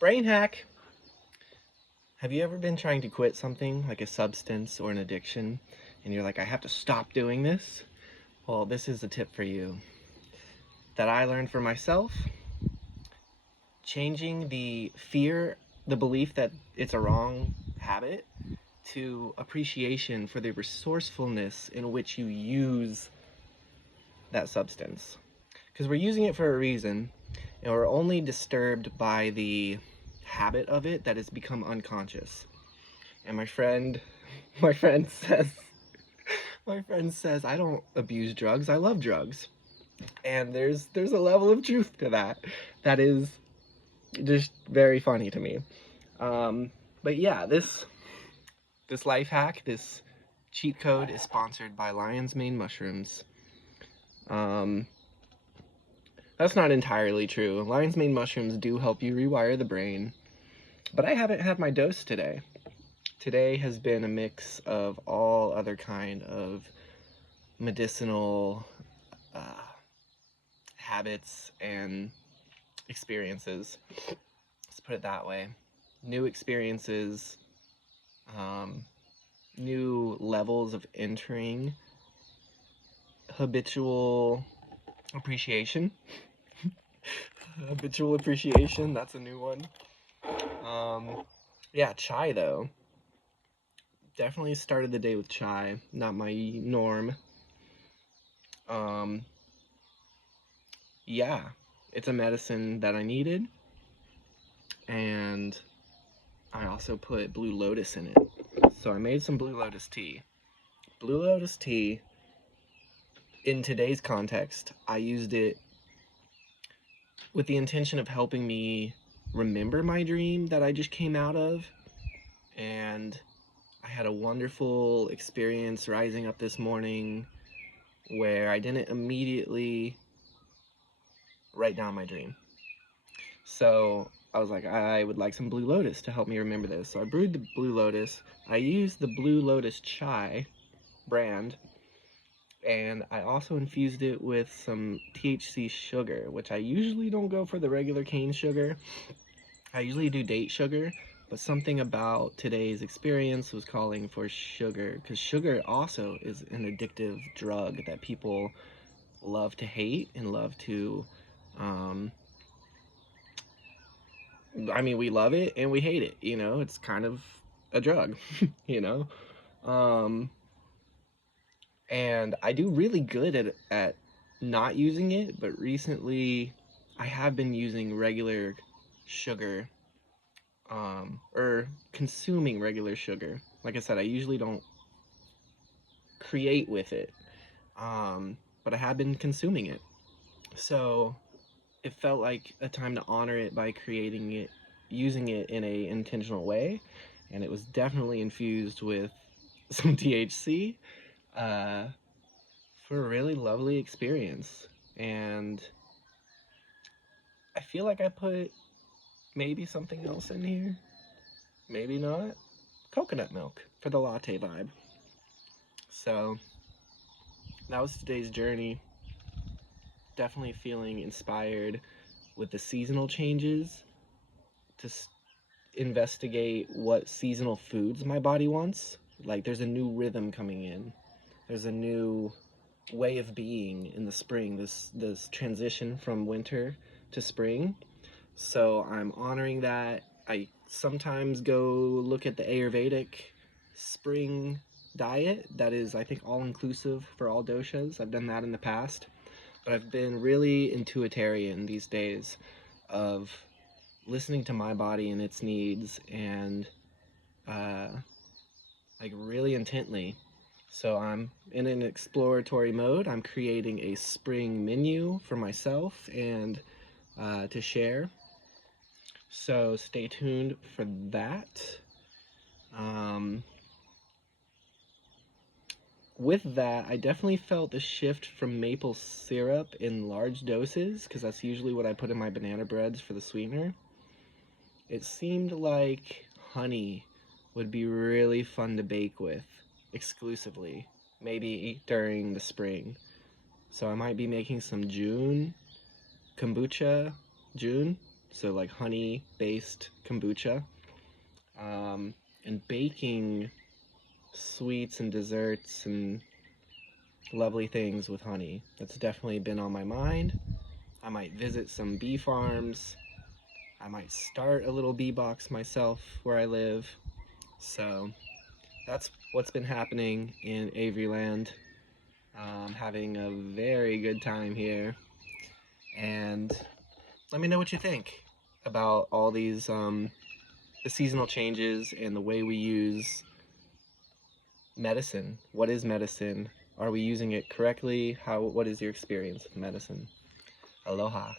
Brain hack! Have you ever been trying to quit something like a substance or an addiction and you're like, I have to stop doing this? Well, this is a tip for you that I learned for myself. Changing the belief that it's a wrong habit to appreciation for the resourcefulness in which you use that substance. Because we're using it for a reason and we're only disturbed by the habit of it that has become unconscious. And my friend says, I don't abuse drugs, I love drugs. And there's a level of truth to that is just very funny to me. But yeah, this life hack, this cheat code is sponsored by Lion's Mane Mushrooms. Um, that's not entirely true. Lion's Mane Mushrooms do help you rewire the brain, but I haven't had my dose today. Today has been a mix of all other kind of medicinal habits and experiences. Let's put it that way. New experiences, new levels of entering habitual appreciation. Habitual appreciation, that's a new one. Yeah, chai though. Definitely started the day with chai, not my norm. Yeah, it's a medicine that I needed, and I also put Blue Lotus in it. So I made some Blue Lotus tea. Blue Lotus tea, in today's context, I used it with the intention of helping me remember my dream that I just came out of. And I had a wonderful experience rising up this morning where I didn't immediately write down my dream. So I was like, I would like some Blue Lotus to help me remember this. So I brewed the Blue Lotus. I used the Blue Lotus chai brand, and I also infused it with some THC sugar, which I usually don't go for the regular cane sugar. I usually do date sugar, but something about today's experience was calling for sugar, because sugar also is an addictive drug that people love to hate and love to we love it and we hate it, it's kind of a drug. you know um and I do really good at not using it, but recently I have been using regular sugar, or consuming regular sugar. Like I said, I usually don't create with it, but I have been consuming it. So it felt like a time to honor it by creating it, using it in a intentional way, and it was definitely infused with some THC, uh, for a really lovely experience. And I feel like I put maybe something else in here, maybe not. Coconut milk for the latte vibe. So that was today's journey. Definitely feeling inspired with the seasonal changes to investigate what seasonal foods my body wants. Like there's a new rhythm coming in. There's a new way of being in the spring, this transition from winter to spring. So I'm honoring that. I sometimes go look at the Ayurvedic spring diet that is, I think, all inclusive for all doshas. I've done that in the past, but I've been really intuitarian these days of listening to my body and its needs, and like really intently. So I'm in an exploratory mode. I'm creating a spring menu for myself and to share. So stay tuned for that. Um, with that, I definitely felt the shift from maple syrup in large doses, because that's usually what I put in my banana breads for the sweetener. It seemed like honey would be really fun to bake with exclusively, maybe during the spring. So I might be making some June kombucha, June, so like honey-based kombucha, and baking sweets and desserts and lovely things with honey. That's definitely been on my mind. I might visit some bee farms. I might start a little bee box myself where I live. So that's what's been happening in Averyland. Having a very good time here. And let me know what you think about all these the seasonal changes and the way we use medicine. What is medicine? Are we using it correctly? What is your experience with medicine? Aloha.